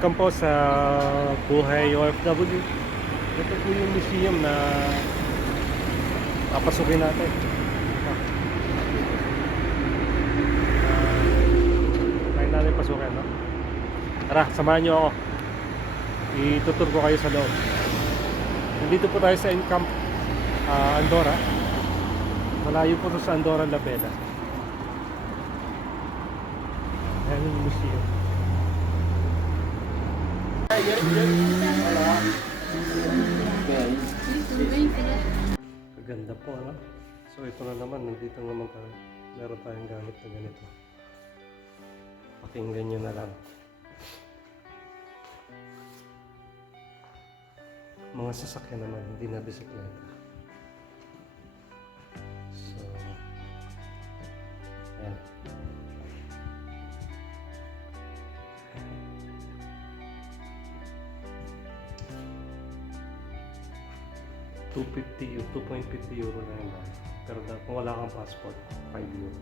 welcome po sa Buhay OFW. Ito po yung museum na papasukin natin. Try natin pasukin, no? Tara, samahan nyo ako. Itutur ko kayo sa loob. Nandito po tayo sa Encamp, Andorra. Malayo po sa Andorra, La Vela. Ayan yung museum. Ganda po, ano? So ito na naman, nandito naman tayo. Meron tayong gamit na ganito. Pakinggan nyo na lang. Mga sasakyan naman, hindi na bisikleta. So, ayan. €2.50 na yun. Pero kung wala kang passport, €5.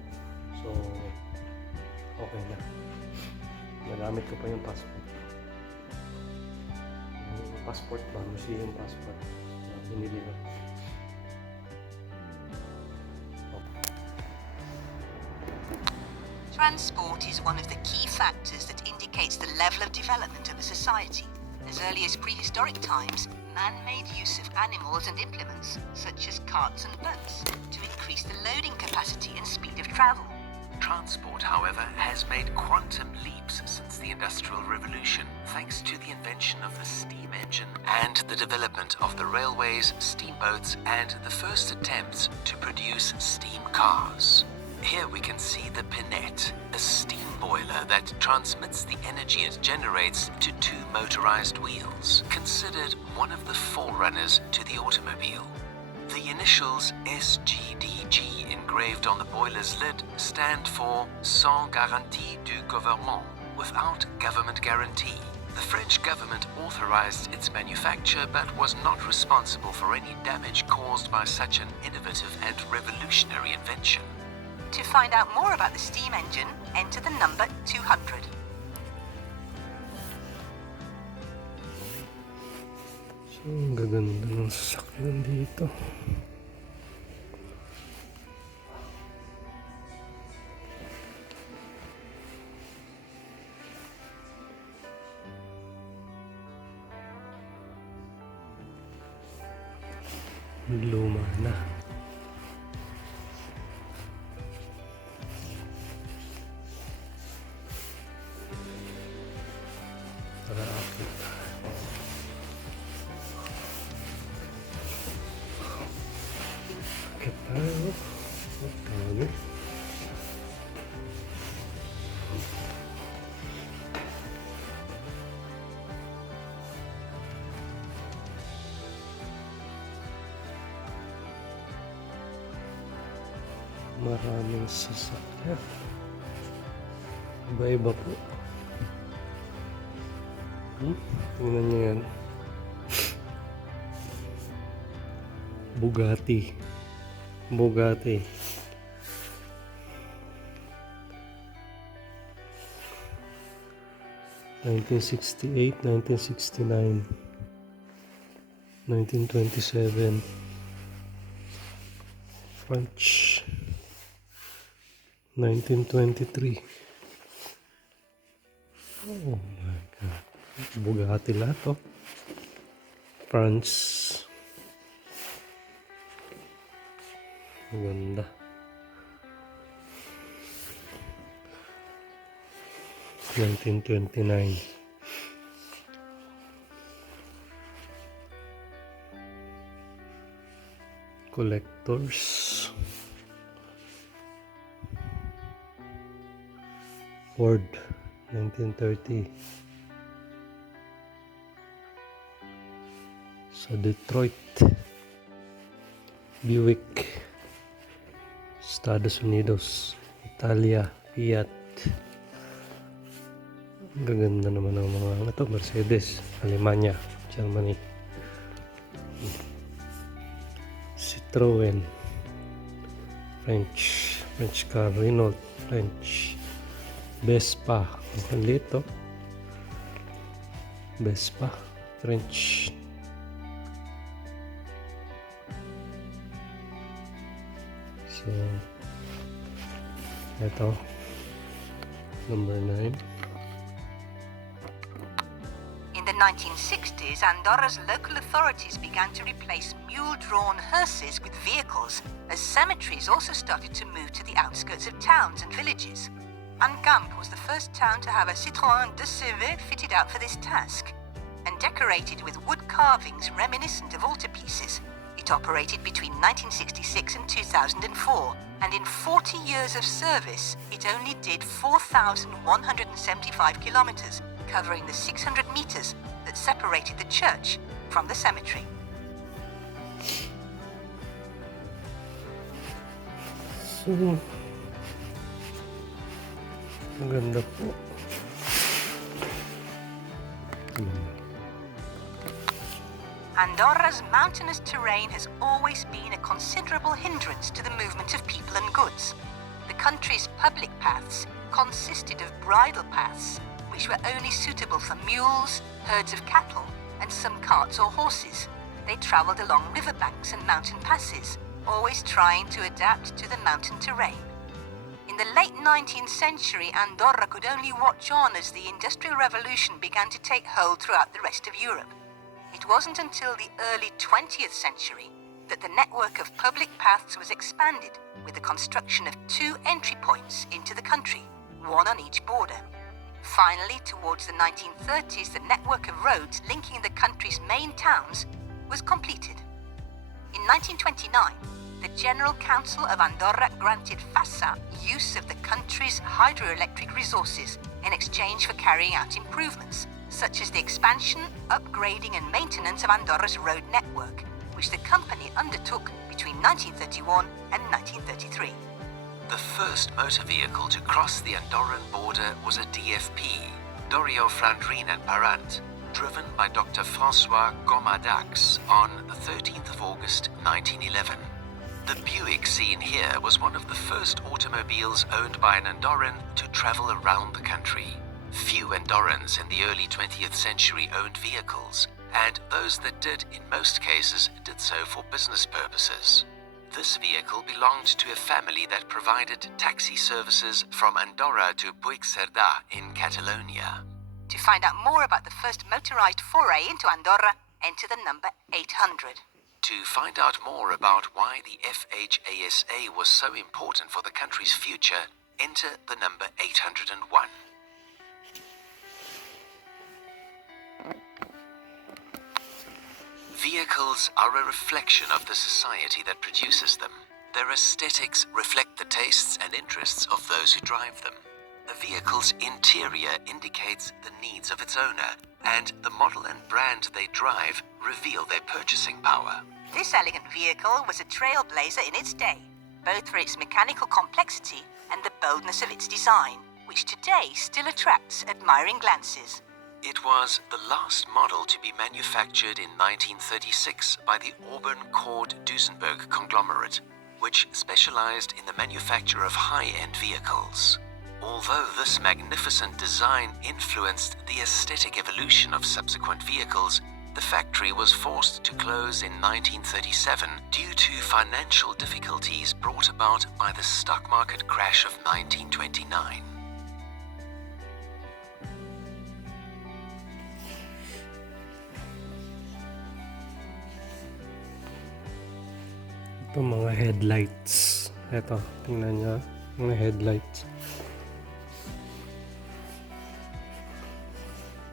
So, okay na. Nagamit ko pa yung passport. Yung passport ba? Museum passport. Binili ko. Transport is one of the key factors that indicates the level of development of a society. As early as prehistoric times, man made use of animals and implements, such as carts and boats, to increase the loading capacity and speed of travel. Transport, however, has made quantum leaps since the Industrial Revolution, thanks to the invention of the steam engine and the development of the railways, steamboats, and the first attempts to produce steam cars. Here we can see the pinette, a steam boiler that transmits the energy it generates to two motorized wheels, considered one of the forerunners to the automobile. The initials SGDG engraved on the boiler's lid stand for Sans Garantie du Gouvernement, without government guarantee. The French government authorized its manufacture but was not responsible for any damage caused by such an innovative and revolutionary invention. To find out more about the steam engine, enter the number 200. So, ang gaganda ng sasakyan dito. Luma na. Tara, akit. Akit tayo. Ang dami. Maraming sasakyan. Iba-iba po. Tingnan niyo yan. Bugatti. 1968, 1969, 1927. French. 1923. Oh my God. Bugatti lahat to. France. Maganda. Nineteen 1929. Collectors. Ford. 1930. Sa Detroit. Buick. Estados Unidos. Italia. Fiat. Ang gaganda naman ng mga ito. Mercedes. Alemanya. Germany. Citroen. French car. Renault. French. Vespa. Ang lito. Vespa, French. So, ito, number 9. In the 1960s, Andorra's local authorities began to replace mule-drawn hearses with vehicles, as cemeteries also started to move to the outskirts of towns and villages. Encamp was the first town to have a Citroën 2CV fitted out for this task, and decorated with wood carvings reminiscent of altarpieces. It operated between 1966 and 2004, and in 40 years of service, it only did 4,175 kilometers, covering the 600 meters that separated the church from the cemetery. So, maganda po. Andorra's mountainous terrain has always been a considerable hindrance to the movement of people and goods. The country's public paths consisted of bridle paths, which were only suitable for mules, herds of cattle, and some carts or horses. They travelled along riverbanks and mountain passes, always trying to adapt to the mountain terrain. In the late 19th century, Andorra could only watch on as the Industrial Revolution began to take hold throughout the rest of Europe. It wasn't until the early 20th century that the network of public paths was expanded with the construction of 2 entry points into the country, one on each border. Finally, towards the 1930s, the network of roads linking the country's main towns was completed. In 1929, the General Council of Andorra granted FASA use of the country's hydroelectric resources in exchange for carrying out improvements, such as the expansion, upgrading and maintenance of Andorra's road network, which the company undertook between 1931 and 1933. The first motor vehicle to cross the Andorran border was a DFP, Dorio Frandrin and Parant, driven by Dr. François Gomadax on the 13th of August 1911. The Buick seen here was one of the first automobiles owned by an Andorran to travel around the country. Few Andorrans in the early 20th century owned vehicles, and those that did, in most cases, did so for business purposes. This vehicle belonged to a family that provided taxi services from Andorra to Puigcerdà in Catalonia. To find out more about the first motorized foray into Andorra, enter the number 800. To find out more about why the FHASA was so important for the country's future, enter the number 801. Vehicles are a reflection of the society that produces them. Their aesthetics reflect the tastes and interests of those who drive them. A vehicle's interior indicates the needs of its owner, and the model and brand they drive reveal their purchasing power. This elegant vehicle was a trailblazer in its day, both for its mechanical complexity and the boldness of its design, which today still attracts admiring glances. It was the last model to be manufactured in 1936 by the Auburn-Cord-Duesenberg conglomerate, which specialized in the manufacture of high-end vehicles. Although this magnificent design influenced the aesthetic evolution of subsequent vehicles, the factory was forced to close in 1937 due to financial difficulties brought about by the stock market crash of 1929. Ito mga headlights. Ito, tingnan nyo. Mga headlights.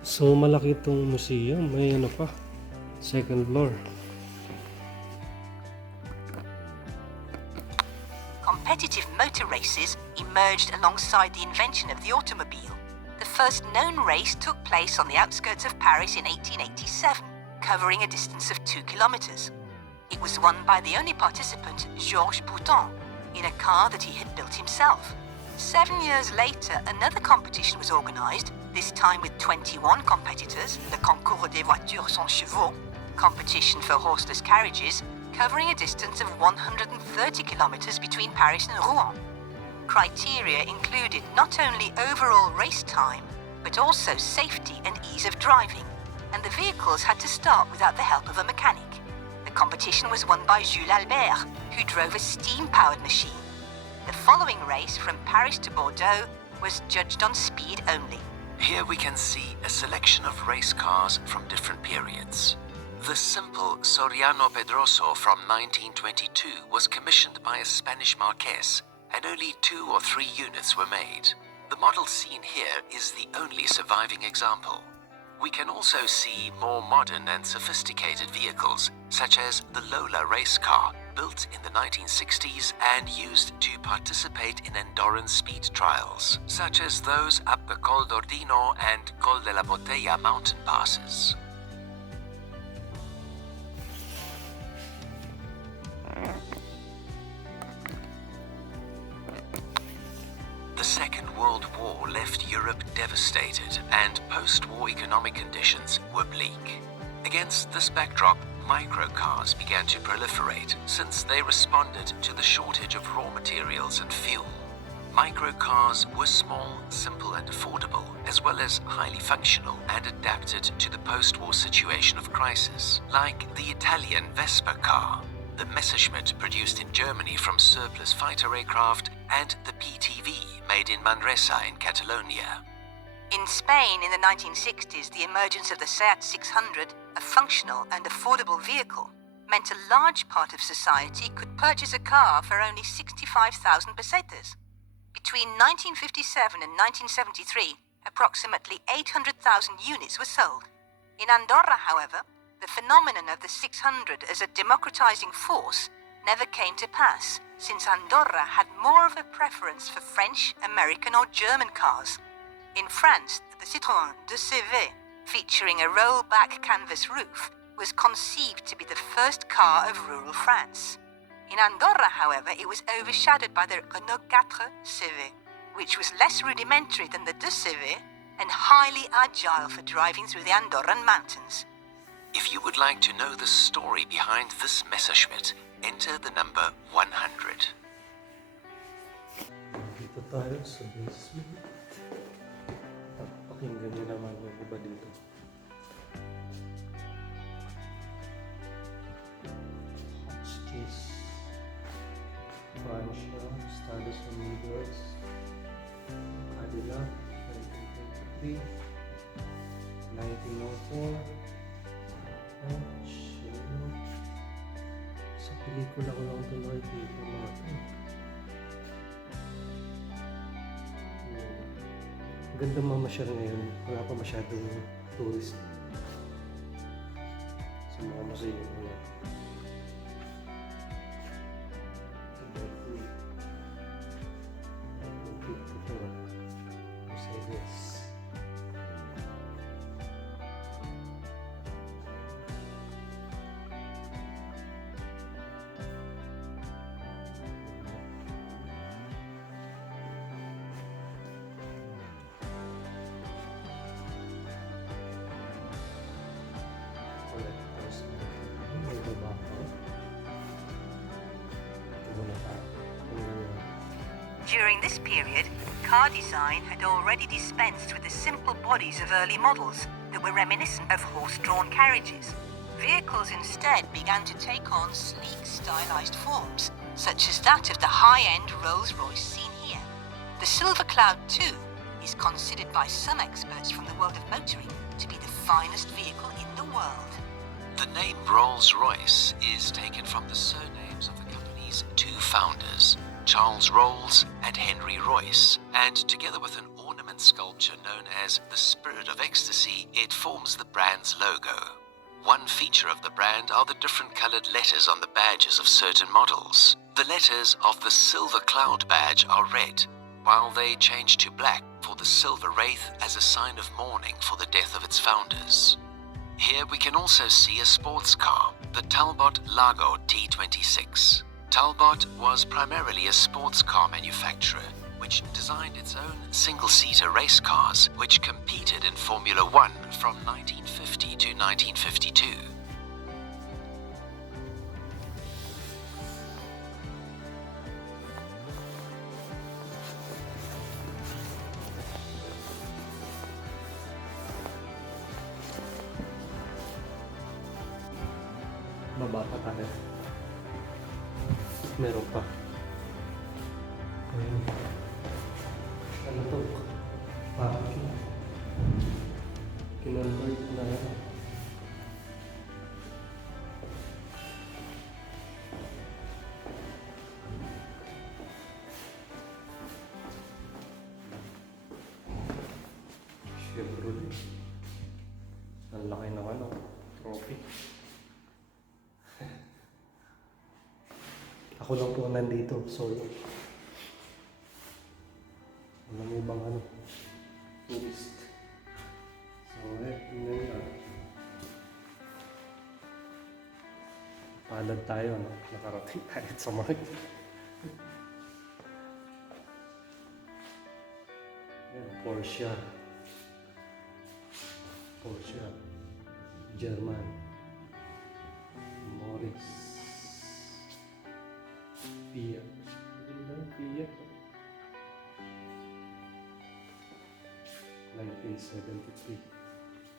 So, malaki itong museum. May ano pa. Second floor. Competitive motor races emerged alongside the invention of the automobile. The first known race took place on the outskirts of Paris in 1887, covering a distance of 2 kilometers. It was won by the only participant, Georges Bouton, in a car that he had built himself. 7 years later, another competition was organized, this time with 21 competitors, the Concours des voitures sans chevaux, competition for horseless carriages, covering a distance of 130 kilometers between Paris and Rouen. Criteria included not only overall race time, but also safety and ease of driving. and the vehicles had to start without the help of a mechanic. The competition was won by Jules Albert, who drove a steam-powered machine. The following race from Paris to Bordeaux was judged on speed only. Here we can see a selection of race cars from different periods. The simple Soriano Pedroso from 1922 was commissioned by a Spanish Marquess, and only 2 or 3 units were made. The model seen here is the only surviving example. We can also see more modern and sophisticated vehicles, such as the Lola race car, built in the 1960s and used to participate in Andorran speed trials, such as those up the Col d'Ordino and Col de la Botella mountain passes. The Second World War left Europe devastated, and post-war economic conditions were bleak. Against this backdrop, microcars began to proliferate since they responded to the shortage of raw materials and fuel. Microcars were small, simple and affordable, as well as highly functional and adapted to the post-war situation of crisis, like the Italian Vespa car, the Messerschmitt produced in Germany from surplus fighter aircraft, and the PTV made in Manresa in Catalonia. In Spain in the 1960s, the emergence of the Seat 600, a functional and affordable vehicle, meant a large part of society could purchase a car for only 65,000 pesetas. Between 1957 and 1973, approximately 800,000 units were sold. In Andorra, however, the phenomenon of the 600 as a democratizing force never came to pass, since Andorra had more of a preference for French, American or German cars. In France, the Citroën 2CV, featuring a roll-back canvas roof, was conceived to be the first car of rural France. In Andorra, however, it was overshadowed by the Renault 4CV, which was less rudimentary than the 2CV and highly agile for driving through the Andorran mountains. If you would like to know the story behind this Messerschmitt, enter the number 100. Dito tayo sa basement. Pakinggan niyo naman yung iba dito. Hotchkiss. Francia, Estados Unidos. Cadillac, 1923. 1904. Sa pelikula ko lang ito nakikita mga ito. Ganda mamasyal ngayon. Wala pa masyadong tourist sa mga museo ngayon. During this period, car design had already dispensed with the simple bodies of early models that were reminiscent of horse-drawn carriages. Vehicles instead began to take on sleek, stylized forms, such as that of the high-end Rolls-Royce seen here. The Silver Cloud, too, is considered by some experts from the world of motoring to be the finest vehicle in the world. The name Rolls-Royce is taken from the surnames of the company's 2 founders, Charles Rolls and Henry Royce, and together with an ornament sculpture known as the Spirit of Ecstasy, it forms the brand's logo. One feature of the brand are the different colored letters on the badges of certain models. The letters of the Silver Cloud badge are red, while they change to black for the Silver Wraith as a sign of mourning for the death of its founders. Here we can also see a sports car, the Talbot Lago T26. Talbot was primarily a sports car manufacturer, which designed its own single-seater race cars, which competed in Formula One from 1950 to 1952. Baba pa tayo. Meron pa. Ayun. Ano to? Parking. Kinonvert na yan. Chevrolet. Ang laki ng ano, trophy. Ako lang po nandito, solo. Walang ibang ano, tourist. So, tingnan nyo. Palad tayo, no? Nakarating tayo sa mga. Yan, Porsche. German. Morris. Fiat. Fiat. 1973.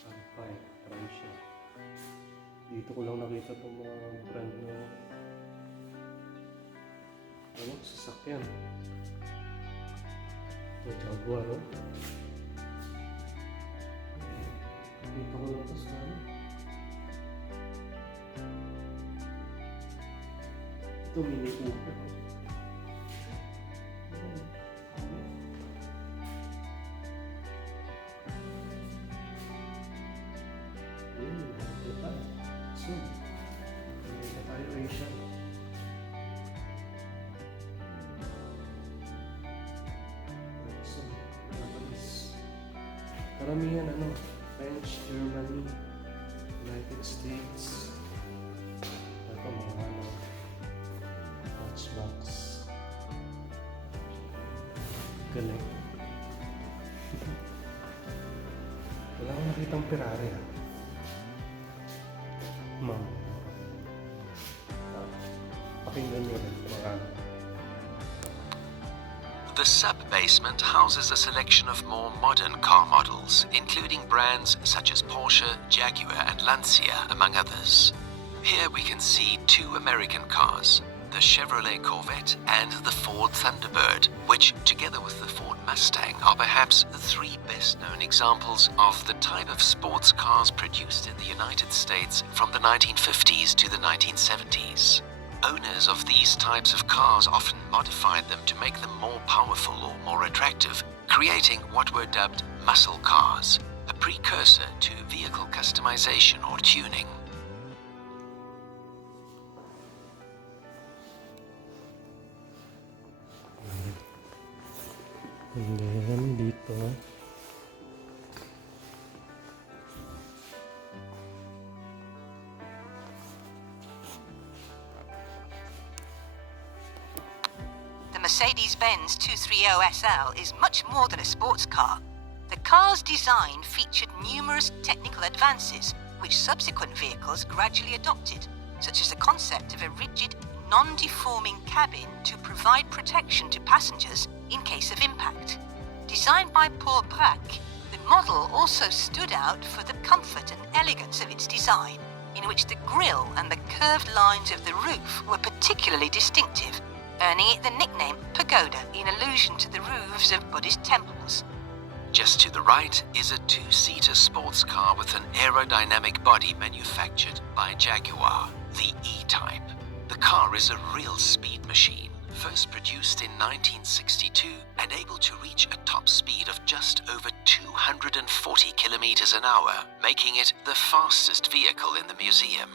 Alpine, Francia. Dito ko lang nakita itong mga brand na ano, sasakyan. Ito, Jaguar, oh. Dito ko lang ito sa ano. Ito, Mini Cooper. Karamihan ano, French, Germany, United States. Ito mga ano, Matchbox. Galing. Wala akong nakitang Ferrari, ha. Ma'am. Pakinggan nyo rin mga ano. The sub-basement houses a selection of more modern car models, including brands such as Porsche, Jaguar and Lancia, among others. Here we can see two American cars, the Chevrolet Corvette and the Ford Thunderbird, which, together with the Ford Mustang, are perhaps the three best-known examples of the type of sports cars produced in the United States from the 1950s to the 1970s. Owners of these types of cars often modified them to make them more powerful or more attractive, creating what were dubbed muscle cars, a precursor to vehicle customization or tuning. And then dito. The Mercedes-Benz 230 SL is much more than a sports car. The car's design featured numerous technical advances which subsequent vehicles gradually adopted, such as the concept of a rigid, non-deforming cabin to provide protection to passengers in case of impact. Designed by Paul Braque, the model also stood out for the comfort and elegance of its design, in which the grille and the curved lines of the roof were particularly distinctive, earning it the nickname Pagoda in allusion to the roofs of Buddhist temples. Just to the right is a two-seater sports car with an aerodynamic body manufactured by Jaguar, the E-Type. The car is a real speed machine, first produced in 1962 and able to reach a top speed of just over 240 kilometers an hour, making it the fastest vehicle in the museum.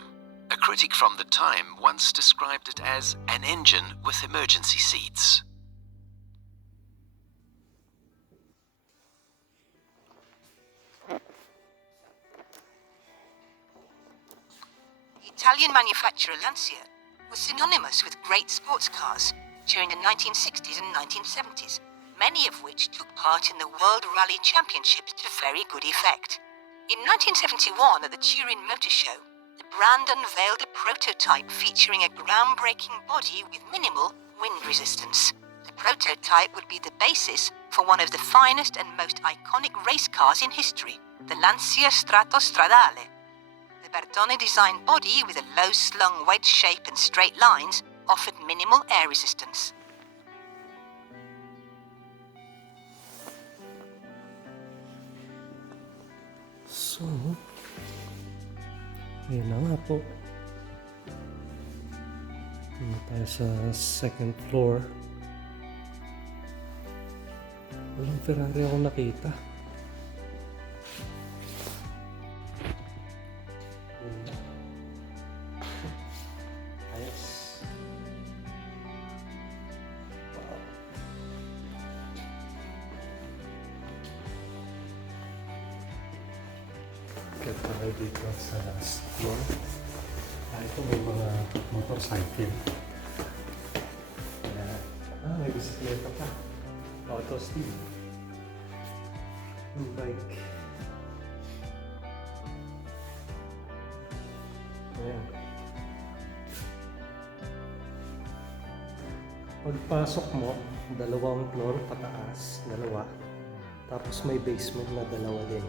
A critic from the time once described it as an engine with emergency seats. Italian manufacturer Lancia was synonymous with great sports cars during the 1960s and 1970s, many of which took part in the World Rally Championship to very good effect. In 1971 at the Turin Motor Show, the brand unveiled a prototype featuring a groundbreaking body with minimal wind resistance. The prototype would be the basis for one of the finest and most iconic race cars in history, the Lancia Stratostradale. The Bertone-designed body with a low-slung wedge shape and straight lines offered minimal air resistance. So, yun na nga po. Yun tayo sa second floor. Walang Ferrari akong nakita. Yun na. Ayos. Wow. Kaya tayo dito sa last floor. Ito may mga motorcycle. May bisikleta pa. Auto steam. Yung bike. Ayan. Pagpasok mo, dalawang floor pataas, dalawa. Tapos may basement na dalawa din.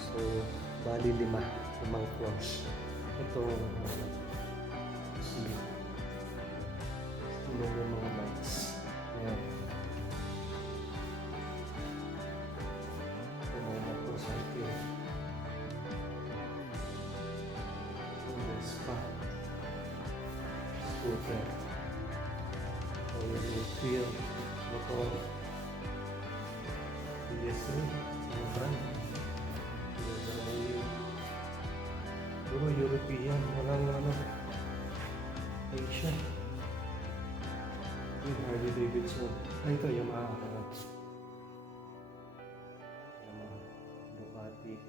So, bali limang floors. Ito, yung mga lights. Ayan. Ito mga motorcycle. May spa. Scooter. O yung wheel. Motor. PSA. Mga brand. Puro European. Walang Asian. Yung Harley Davidson. Ay, ito, Yamaha. Yamaha. Ducati.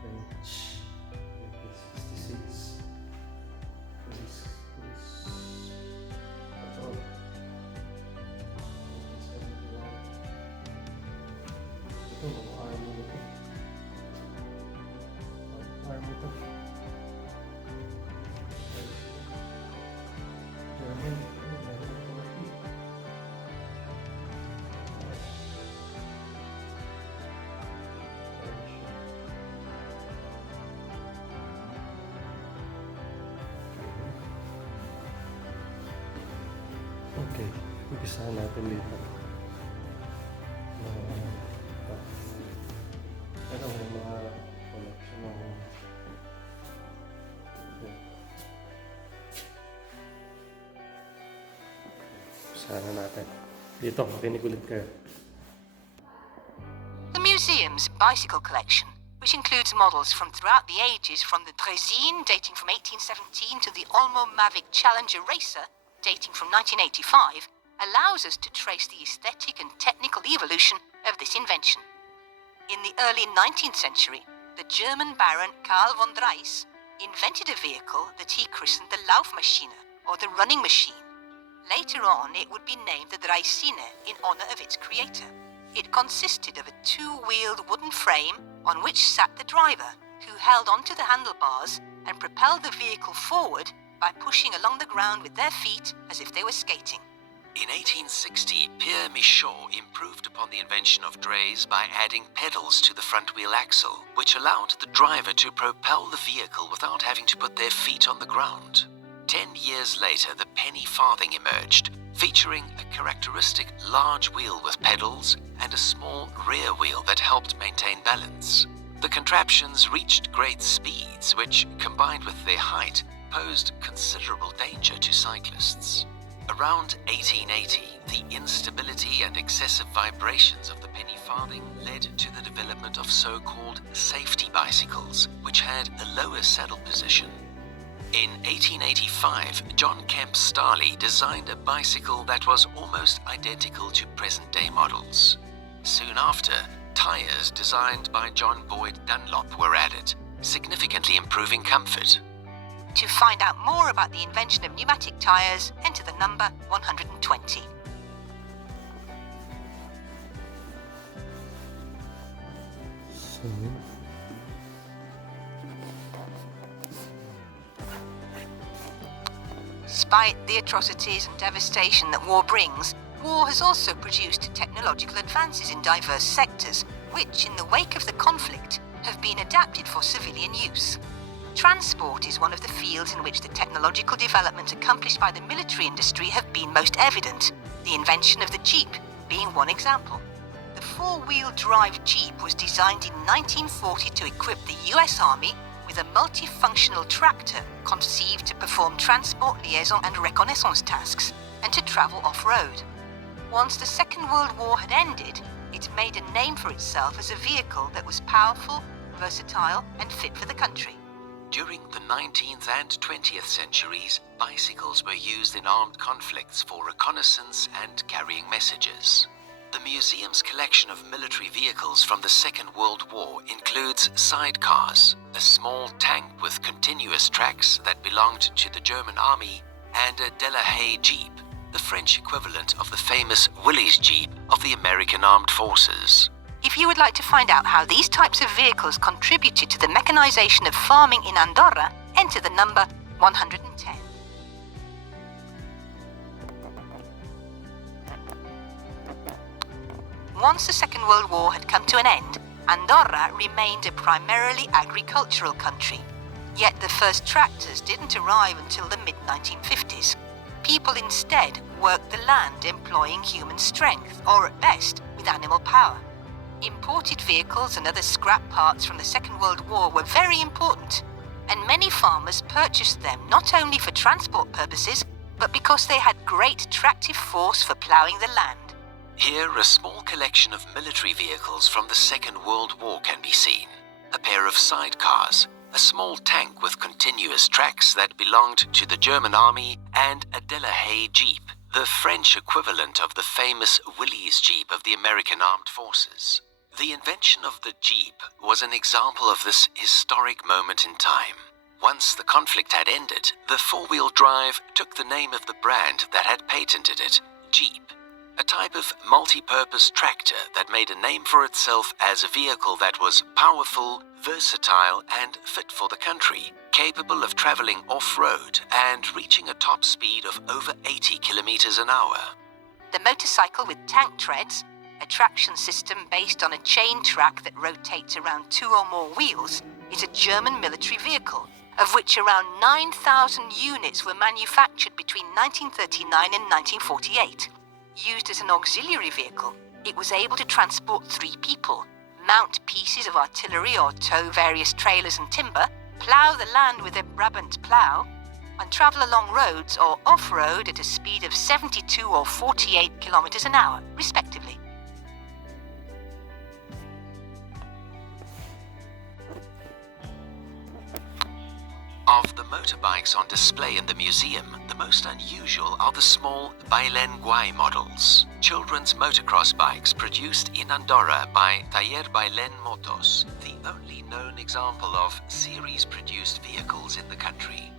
Bench. 66. Ito, army ito. Army ito. German. Okay, umpisahan natin dito. Pero may mga collection ng sana natin. Dito, makinig ulit kayo. The museum's bicycle collection, which includes models from throughout the ages from the Draisine dating from 1817 to the Olmo Mavic Challenger Racer dating from 1985, allows us to trace the aesthetic and technical evolution of this invention. In the early 19th century, the German Baron Karl von Drais invented a vehicle that he christened the Laufmaschine, or the running machine. Later on, it would be named the Draisine in honor of its creator. It consisted of a two-wheeled wooden frame on which sat the driver, who held onto the handlebars and propelled the vehicle forward by pushing along the ground with their feet as if they were skating. In 1860, Pierre Michaud improved upon the invention of Drais by adding pedals to the front wheel axle, which allowed the driver to propel the vehicle without having to put their feet on the ground. 10 years later, the penny farthing emerged, featuring a characteristic large wheel with pedals and a small rear wheel that helped maintain balance. The contraptions reached great speeds, which, combined with their height, posed considerable danger to cyclists. Around 1880, the instability and excessive vibrations of the penny farthing led to the development of so-called safety bicycles, which had a lower saddle position. In 1885, John Kemp Starley designed a bicycle that was almost identical to present-day models. Soon after, tires designed by John Boyd Dunlop were added, significantly improving comfort. To find out more about the invention of pneumatic tyres, enter the number 120. So, despite the atrocities and devastation that war brings, war has also produced technological advances in diverse sectors, which, in the wake of the conflict, have been adapted for civilian use. Transport is one of the fields in which the technological development accomplished by the military industry have been most evident, the invention of the Jeep being one example. The four-wheel drive Jeep was designed in 1940 to equip the US Army with a multifunctional tractor conceived to perform transport, liaison and reconnaissance tasks, and to travel off-road. Once the Second World War had ended, it made a name for itself as a vehicle that was powerful, versatile and fit for the country. During the 19th and 20th centuries, bicycles were used in armed conflicts for reconnaissance and carrying messages. The museum's collection of military vehicles from the Second World War includes sidecars, a small tank with continuous tracks that belonged to the German army, and a De La Haye Jeep, the French equivalent of the famous Willys Jeep of the American Armed Forces. If you would like to find out how these types of vehicles contributed to the mechanization of farming in Andorra, enter the number 110. Once the Second World War had come to an end, Andorra remained a primarily agricultural country. Yet the first tractors didn't arrive until the mid-1950s. People instead worked the land employing human strength, or at best, with animal power. Imported vehicles and other scrap parts from the Second World War were very important, and many farmers purchased them not only for transport purposes, but because they had great tractive force for ploughing the land. Here, a small collection of military vehicles from the Second World War can be seen. A pair of sidecars, a small tank with continuous tracks that belonged to the German army, and a De La Haye Jeep, the French equivalent of the famous Willys Jeep of the American Armed Forces. The invention of the Jeep was an example of this historic moment in time. Once the conflict had ended, the four-wheel drive took the name of the brand that had patented it, Jeep. A type of multi-purpose tractor that made a name for itself as a vehicle that was powerful, versatile, and fit for the country, capable of traveling off-road and reaching a top speed of over 80 kilometers an hour. The motorcycle with tank treads, a traction system based on a chain track that rotates around two or more wheels, is a German military vehicle, of which around 9,000 units were manufactured between 1939 and 1948. Used as an auxiliary vehicle, it was able to transport 3 people, mount pieces of artillery or tow various trailers and timber, plough the land with a Brabant plough, and travel along roads or off-road at a speed of 72 or 48 kilometers an hour, respectively. Of the motorbikes on display in the museum, the most unusual are the small Bailen models, children's motocross bikes produced in Andorra by Taller Bailen Motos, the only known example of series-produced vehicles in the country.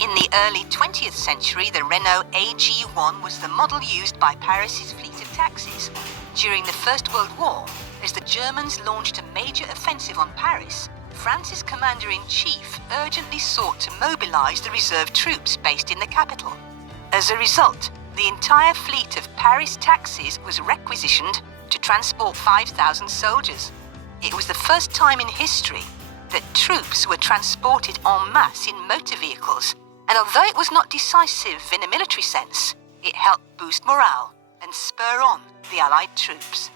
In the early 20th century, the Renault AG1 was the model used by Paris's fleet of taxis. During the First World War, as the Germans launched a major offensive on Paris, France's commander-in-chief urgently sought to mobilize the reserve troops based in the capital. As a result, the entire fleet of Paris taxis was requisitioned to transport 5,000 soldiers. It was the first time in history that troops were transported en masse in motor vehicles, and although it was not decisive in a military sense, it helped boost morale and spur on the Allied troops.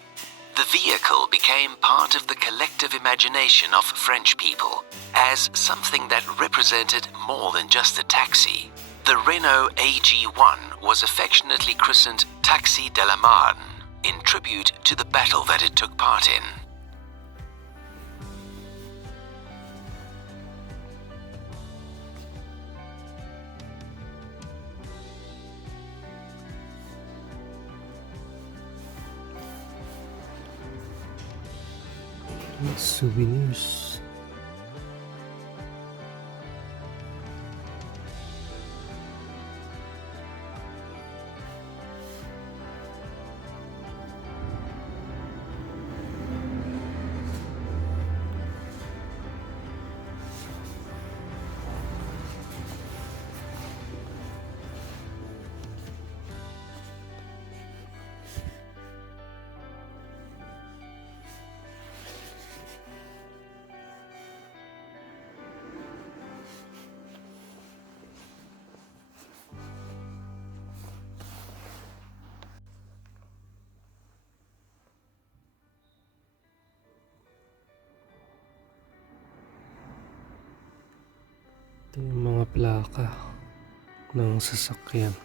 The vehicle became part of the collective imagination of French people as something that represented more than just a taxi. The Renault AG1 was affectionately christened Taxi de la Marne, in tribute to the battle that it took part in. Souvenirs. Ito yung mga plaka ng sasakyan.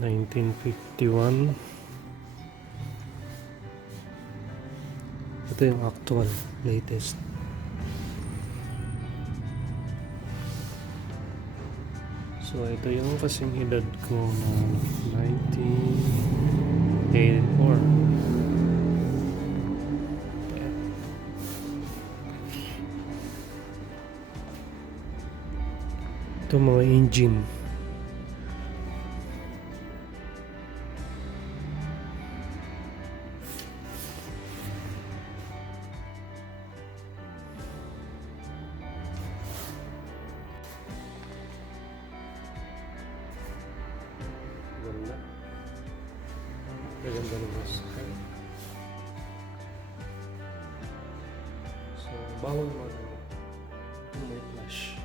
(1951). Ito yung actual, latest. So ito yung kasing edad ko na 1984. Ito mga engine. Ganda. Ganda ng bus. So, bawal mag may flash.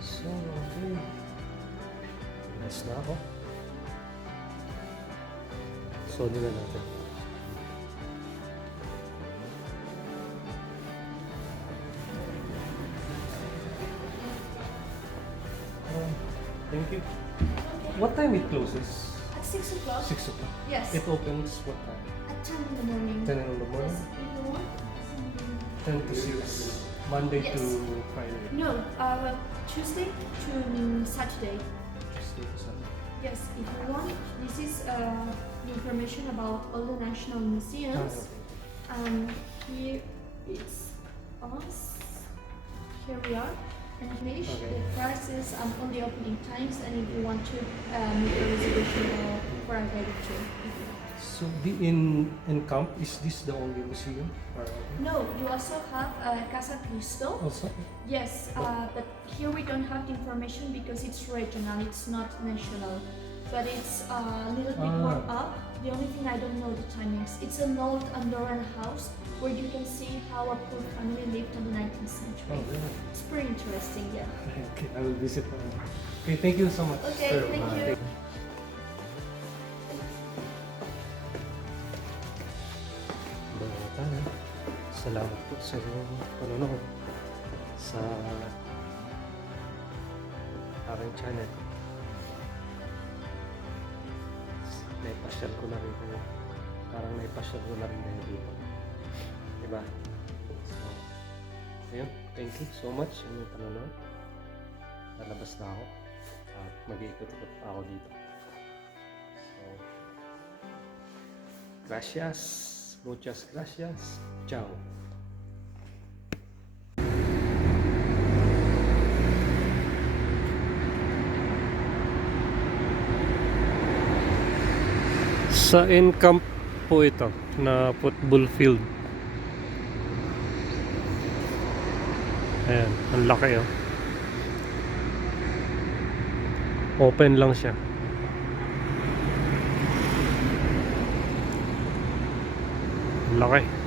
So, okay. Nice na ako. So, nila natin. Thank you. What time it closes? At 6 o'clock? 6 o'clock. Yes. It opens what time? At 10 in the morning. 10 in the morning? Yes, if you want. 10 to 6. Monday Yes. to Friday. No, Tuesday to Saturday. Tuesday to Sunday. Yes, if you want. This is information about all the national museums. Here it's us. Here we are. And finish Okay. the prices and all the opening times. And if you want to make a reservation for a guided tour. if you want. So, in Encamp, is this the only museum? Or No, you also have Casa Cristo. also? Yes, but here we don't have the information because it's regional, it's not national. But it's a little bit more up. The only thing I don't know the timings. It's an old Andorran house where you can see how a poor family lived in the 19th century. Oh, really? It's pretty interesting, yeah. Okay, I will visit. Okay, thank you so much. Okay, sir. thank you. Salamat po sa inyong panonood sa aking channel. Naipasyal ko na rin kayo. Parang naipasyal ko na rin kayo dito. Diba? So, ayun. Thank you so much sa inyong panonood. Lalabas na ako. At mag-iikot-ikot pa ako dito. So, gracias. Muchas gracias. Ciao. Sa Encamp po ito na football field. Ayan, ang laki oh. Open lang siya. Ang laki.